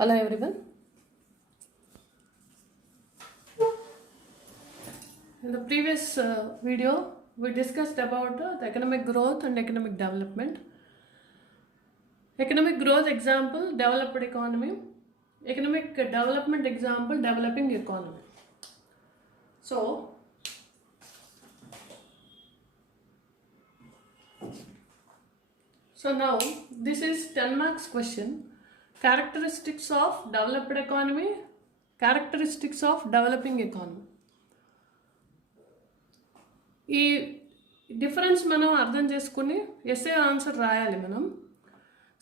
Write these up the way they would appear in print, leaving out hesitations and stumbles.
Hello everyone. In the previous video, we discussed about the economic growth and economic development. Economic growth example, developed economy. Economic development example, developing economy. So now this is 10 marks question. Characteristics of developed economy, characteristics of developing economy. ఈ difference మనం అర్థం చేసుకుని SA answer రాయాలి మనం.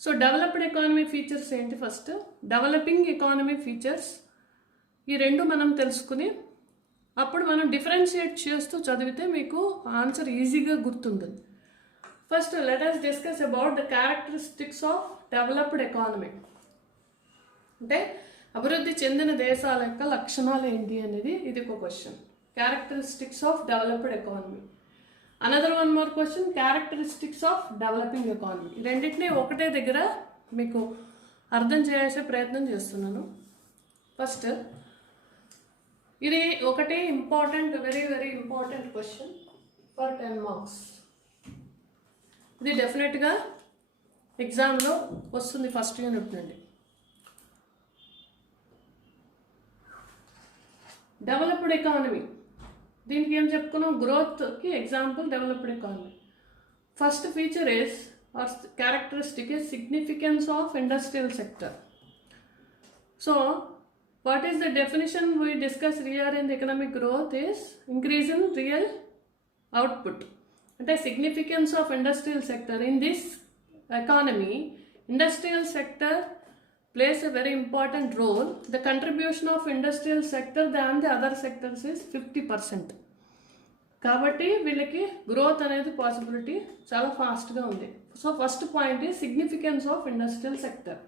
So developed economy features ఏంటి, first developing economy features, ఈ రెండు మనం తెలుసుకుని అప్పుడు మనం డిఫరెన్షియేట్ చేస్తూ చదివితే మీకు ఆన్సర్ ఈజీగా గుర్తుంటుంది. First let us discuss about the characteristics of developed economy. అంటే అభివృద్ధి చెందిన దేశాల యొక్క లక్షణాలు ఏంటి అనేది ఇది ఒక question. Characteristics of developed economy. Another one more question, characteristics of developing economy. రెండింటినీ ఒకటే దగ్గర మీకు అర్థం చేసే ప్రయత్నం చేస్తున్నాను. ఫస్ట్ ఇది ఒకటి important, very very important question for 10 marks. ఇది డెఫినెట్గా ఎగ్జామ్లో వస్తుంది ఫస్ట్ యూనిట్ నుండి. డెవలప్డ్ ఎకానమీ, దీనికి ఏం చెప్పుకున్నాం, గ్రోత్కి example developed economy. First feature is or characteristic is significance of industrial sector. So what is the definition we discuss here in the economic growth is increase in real output. అంటే significance of industrial sector in this economy, industrial sector plays a very important role. The contribution of industrial sector than the other sectors is 50%. కాబట్టి వీళ్ళకి growth అనేది possibility చాలా ఫాస్ట్గా ఉంది. So first point ఈ significance of industrial sector.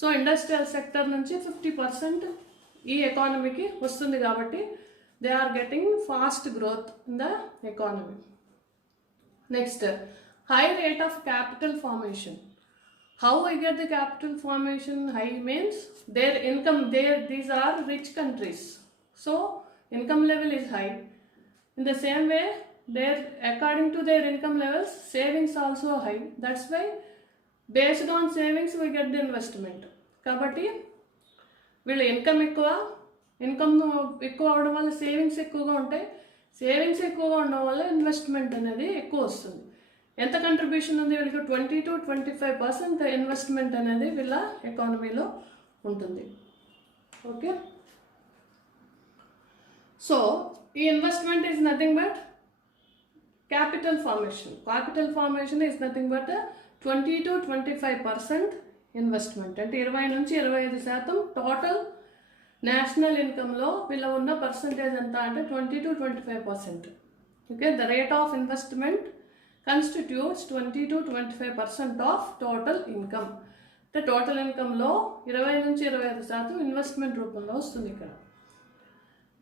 So industrial sector నుంచి 50% ఈ ఎకానమీకి వస్తుంది కాబట్టి they are getting fast growth in the economy. Next, high rate of capital formation. How I get the capital formation high means their income, these are rich countries, so income level is high. In the same way, according to their income levels, savings also high. That's why based on savings we get the investment. Kabatti వీళ్ళ income ఎక్కువ అవడం వల్ల savings ఎక్కువగా ఉంటాయి. Savings ఎక్కువగా ఉండడం వల్ల investment అనేది ఎక్కువ వస్తుంది. ఎంత కంట్రిబ్యూషన్ ఉంది వీళ్ళకి, 20 to 25% ఇన్వెస్ట్మెంట్ అనేది వీళ్ళ ఎకానమీలో ఉంటుంది. ఓకే, సో ఈ investment is nothing but capital formation. Capital formation is nothing but 20 to 25% investment. అంటే 20 నుంచి 25% టోటల్ నేషనల్ ఇన్కంలో వీళ్ళ ఉన్న పర్సంటేజ్ ఎంత అంటే 20 to 25%. Okay, the rate of investment constitutes 20 to 25% of total income. అంటే టోటల్ ఇన్కంలో 20 నుంచి 25% ఇన్వెస్ట్మెంట్ రూపంలో వస్తుంది ఇక్కడ.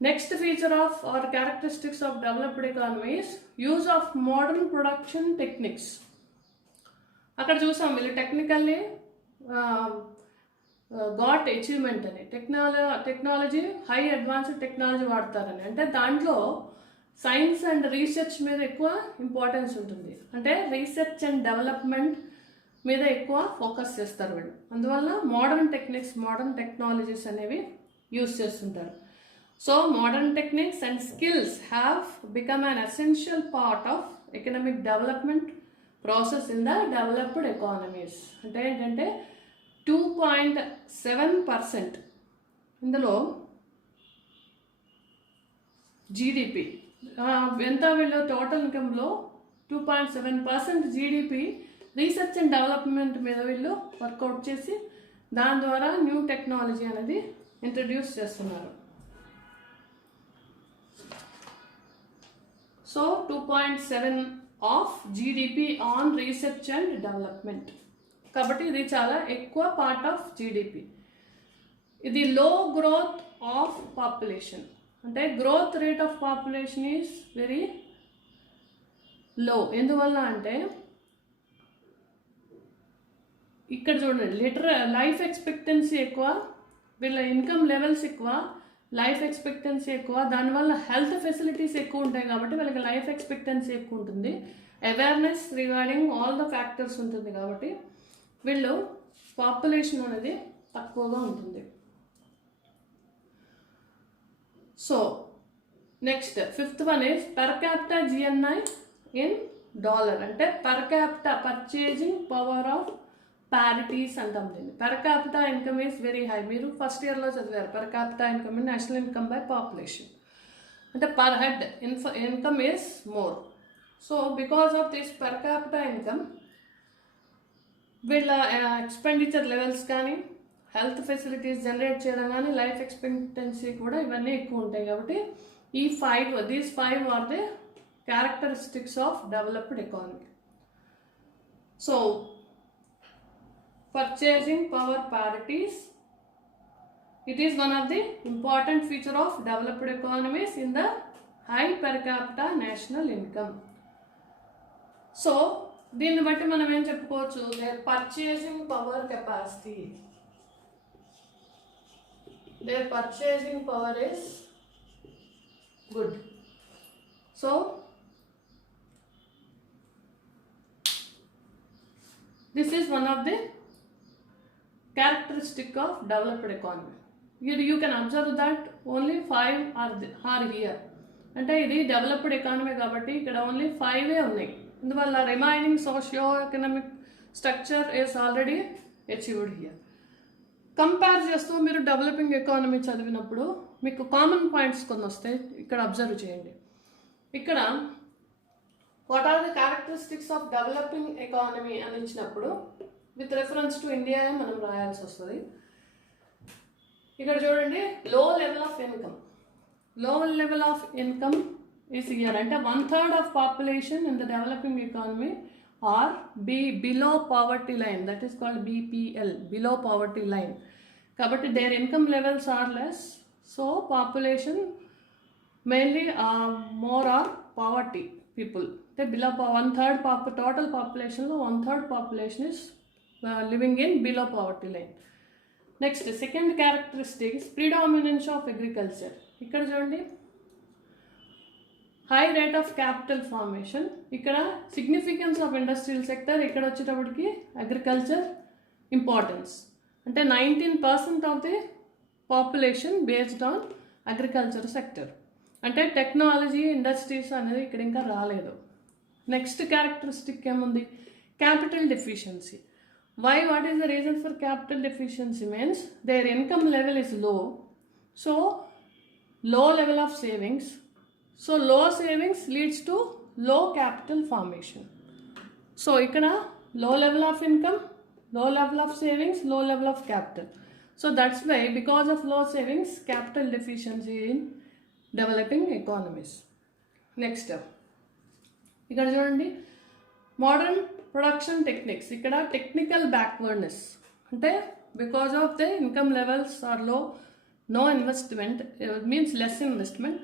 Next feature of or characteristics of developed economy is use of modern production techniques. అక్కడ చూసాం వీళ్ళు టెక్నికల్లీ గాట్ అచీవ్మెంట్ అని, టెక్నాలజీ హై అడ్వాన్స్డ్ టెక్నాలజీ వాడతారని. అంటే దాంట్లో సైన్స్ అండ్ రీసెర్చ్ మీద ఎక్కువ ఇంపార్టెన్స్ ఉంటుంది. అంటే రీసెర్చ్ అండ్ డెవలప్మెంట్ మీద ఎక్కువ ఫోకస్ చేస్తారు వీళ్ళు. అందువల్ల మోడర్న్ టెక్నిక్స్, మోడర్న్ టెక్నాలజీస్ అనేవి యూస్ చేస్తుంటారు. So modern techniques and skills have become an essential part of economic development process in the developed economies. అంటే ఏంటంటే 2.7% ఇందులో జీడిపి ఎంత, వీళ్ళు టోటల్ ఇన్కంలో 2.7% జీడిపి రీసెర్చ్ అండ్ డెవలప్మెంట్ మీద వీళ్ళు వర్కౌట్ చేసి దాని ద్వారా న్యూ టెక్నాలజీ అనేది ఇంట్రడ్యూస్ చేస్తున్నారు. So 2.7 of GDP on research and development. కాబట్టి ఇది చాలా ఎక్కువ పార్ట్ ఆఫ్ జీడిపి. ఇది లో గ్రోత్ ఆఫ్ పాపులేషన్. అంటే growth rate of population is very low. ఎందువల్ల అంటే ఇక్కడ చూడండి లైఫ్ ఎక్స్పెక్టెన్సీ ఎక్కువ, వీళ్ళ ఇన్కమ్ లెవెల్స్ ఎక్కువ, లైఫ్ ఎక్స్పెక్టెన్సీ ఎక్కువ, దానివల్ల హెల్త్ ఫెసిలిటీస్ ఎక్కువ ఉంటాయి కాబట్టి వీళ్ళకి లైఫ్ ఎక్స్పెక్టెన్సీ ఎక్కువ ఉంటుంది, awareness regarding all the factors ఉంటుంది కాబట్టి వీళ్ళు పాపులేషన్ అనేది తక్కువగా ఉంటుంది. So next fifth one is per capita GNI in dollar, అంటే per capita purchasing power of parities అంటాం దీన్ని. Per capita income is very high, మీరు ఫస్ట్ ఇయర్లో చదివారు. Per capita income in national income by population, అంటే per head income is more. So because of this per capita income వీళ్ళ expenditure levels కానీ, health facilities generate చేయడం కానీ, life expectancy కూడా ఇవన్నీ ఎక్కువ ఉంటాయి కాబట్టి these five are the characteristics of developed economy. So purchasing power parities, it is one of the important feature of developed economies in the high per capita national income. So దీన్ని బట్టి మనం ఏం చెప్పుకోవచ్చు, their purchasing power capacity, their purchasing power is good. So this is one of the characteristic of developed economy. You can observe that only 5 are here. అంటే ఇది developed economy కాబట్టి ఇక్కడ only 5 ఉన్నాయి. అందువల్ల remaining socio economic structure is already achieved here. Compare చేస్తూ మీరు developing economy చదివినప్పుడు మీకు కామన్ పాయింట్స్ కొన్ని వస్తాయి, ఇక్కడ అబ్జర్వ్ చేయండి. ఇక్కడ what are the characteristics of developing economy అని ఇచ్చినప్పుడు విత్ రెఫరెన్స్ టు ఇండియా మనం రాయాల్సి వస్తుంది. ఇక్కడ చూడండి, low level of income is year, అంటే 1/3 of population in the developing economy are below poverty line, that is called BPL, below poverty line. కాబట్టి their income levels are less, so population mainly more are poverty people. The below 1/3 total population lo 1/3 population is living in below poverty line. Next, second characteristic is predominance of agriculture. Ikkada chudandi, high rate of capital formation, ikkada significance of industrial sector, ikkada vachetapudiki agriculture importance, ante 19% of the population based on agriculture sector, అంటే technology industries అనేది ఇక్కడ ఇంకా రాలేదు. Next characteristic ఏముంది, capital deficiency. What is the reason for capital deficiency means their income level is low, so low level of savings, so low savings leads to low capital formation. So ఇక్కడ low level of income, low level of savings, low level of capital. So that's why because of low savings capital deficiency in developing economies. Next ఇక్కడ చూడండి, modern production techniques. ఇక్కడ technical backwardness, అంటే because of the income levels are low, no investment means less investment,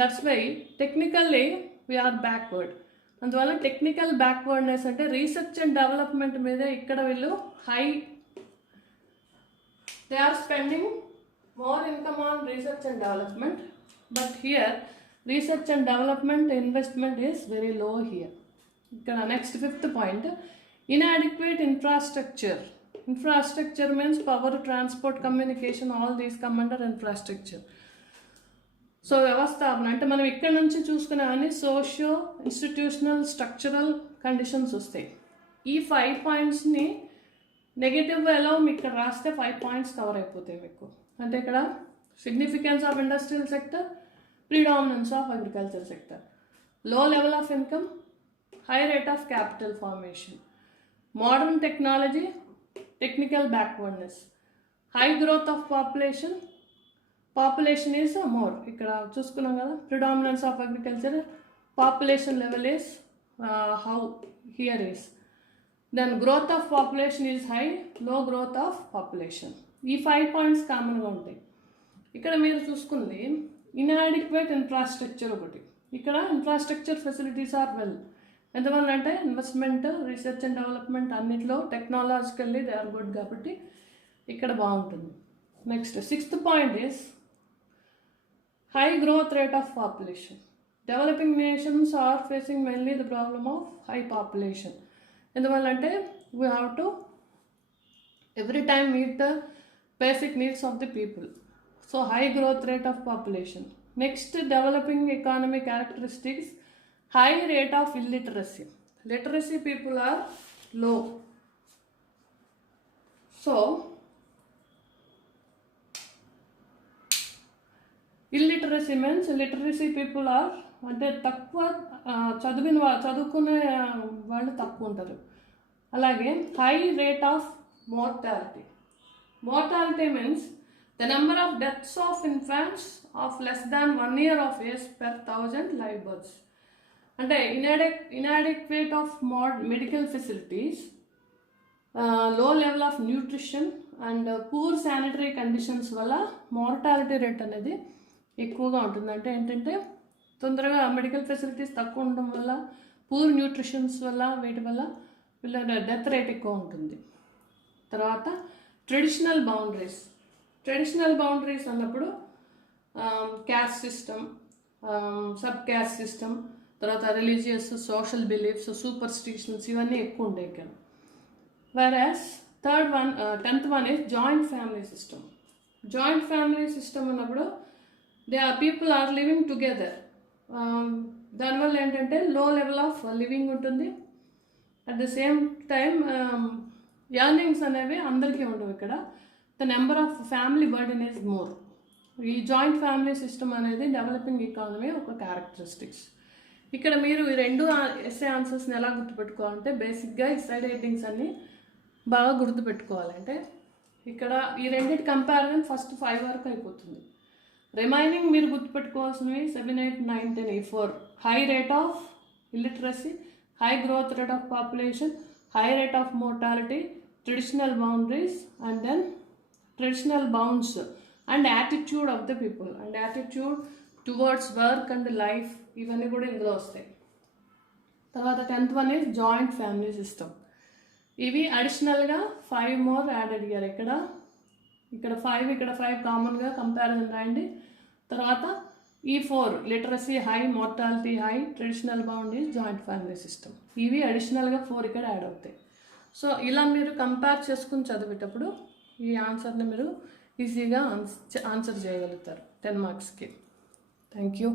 that's why technically we are backward. అందువల్ల technical backwardness అంటే research and development మీద ఇక్కడ వీళ్ళు they are spending more income on research and development. But here research and development investment is very low here. Next, fifth point, inadequate infrastructure. Infrastructure means power, transport, communication, all these come under infrastructure. So వ్యవస్థాపన అంటే మనం ఇక్కడ నుంచి చూసుకునేవన్నీ socio institutional structural conditions వస్తాయి. ఈ 5 పాయింట్స్ని negative వేలో మీకు ఇక్కడ రాస్తే 5 పాయింట్స్ కవర్ అయిపోతాయి మీకు. అంటే ఇక్కడ significance of industrial sector, predominance of agriculture sector, low level of income, high rate of capital formation, modern technology, technical backwardness, high growth of population is more. Ikkada chusukunnam kada, predominance of agriculture, population level is how here is, then growth of population is high, low growth of population. ఈ 5 points కామన్గా ఉంటాయి. ఇక్కడ మీరు చూసుకుంది inadequate infrastructure ఒకటి. ఇక్కడ infrastructure facilities are well, ఎందువల్ల అంటే ఇన్వెస్ట్మెంట్, రీసెర్చ్ అండ్ డెవలప్మెంట్ అన్నిట్లో టెక్నాలజికల్లీ దే ఆర్ గుడ్ కాబట్టి ఇక్కడ బాగుంటుంది. Next 6th point is high growth rate of population. Developing nations are facing mainly the problem of high population. ఎందువల్లంటే we have to every time meet the basic needs of the people. So high growth rate of population. Next, developing economy characteristics, high rate of illiteracy. Literacy people are low. So illiteracy means literacy people are అంటే తక్కువ చదువుకునే వాళ్ళు తక్కువ ఉంటారు. అలాగే high rate of mortality. Mortality means the number of deaths of infants of less than 1 year of age per 1000 live births. అంటే inadequate of medical facilities, లో level of nutrition and poor sanitary conditions వల్ల mortality rate అనేది ఎక్కువగా ఉంటుంది. అంటే ఏంటంటే తొందరగా medical facilities తక్కువ ఉండడం వల్ల, పూర్ న్యూట్రిషన్స్ వల్ల, వీటి వల్ల వీళ్ళ డెత్ రేట్ ఎక్కువ ఉంటుంది. తర్వాత ట్రెడిషనల్ బౌండరీస్ అన్నప్పుడు caste system, sub caste system, తర్వాత రిలీజియస్, సోషల్ బిలీఫ్స్, సూపర్స్టిషన్స్ ఇవన్నీ ఎక్కువ ఉంటాయి ఇక్కడ. whereas 10th one is joint family system. Joint family system అన్నప్పుడు people are living together. దానివల్ల ఏంటంటే లో లెవెల్ ఆఫ్ లివింగ్ ఉంటుంది. At the same time earnings అనేవి అందరికీ ఉండవు. ఇక్కడ the number of family burden is more. ఈ జాయింట్ ఫ్యామిలీ సిస్టమ్ అనేది డెవలపింగ్ ఎకానమీ ఒక క్యారెక్టరిస్టిక్స్. ఇక్కడ మీరు ఈ 2 ఎస్ఏ ఆన్సర్స్ని ఎలా గుర్తుపెట్టుకోవాలంటే బేసిక్గా ఈ సైడ్ హెడ్డింగ్స్ అన్నీ బాగా గుర్తుపెట్టుకోవాలంటే ఇక్కడ ఈ రెండింటి కంపారిజన్ ఫస్ట్ 5 వరకు అయిపోతుంది. రిమైనింగ్ మీరు గుర్తుపెట్టుకోవాల్సినవి 7, 8, 9, 10 ఈ 4. High rate of illiteracy, high growth rate of population, high rate of mortality, traditional boundaries and than traditional bounds and attitude of the people and attitude towards work and life, ఇవన్నీ కూడా ఇందులో వస్తాయి. తర్వాత 10th one is joint family system. ఇవి అడిషనల్గా 5 more add అడిగారు. ఇక్కడ 5, ఇక్కడ 5 కామన్గా కంపారిజన్ రాయండి. తర్వాత ఈ 4 literacy high, mortality high, traditional boundaries, joint family system, ఇవి అడిషనల్గా 4 ఇక్కడ యాడ్ అవుతాయి. సో ఇలా మీరు కంపేర్ చేసుకుని చదివేటప్పుడు ఈ ఆన్సర్ని మీరు ఈజీగా ఆన్సర్ చేయగలుగుతారు 10 marksకి. Thank you.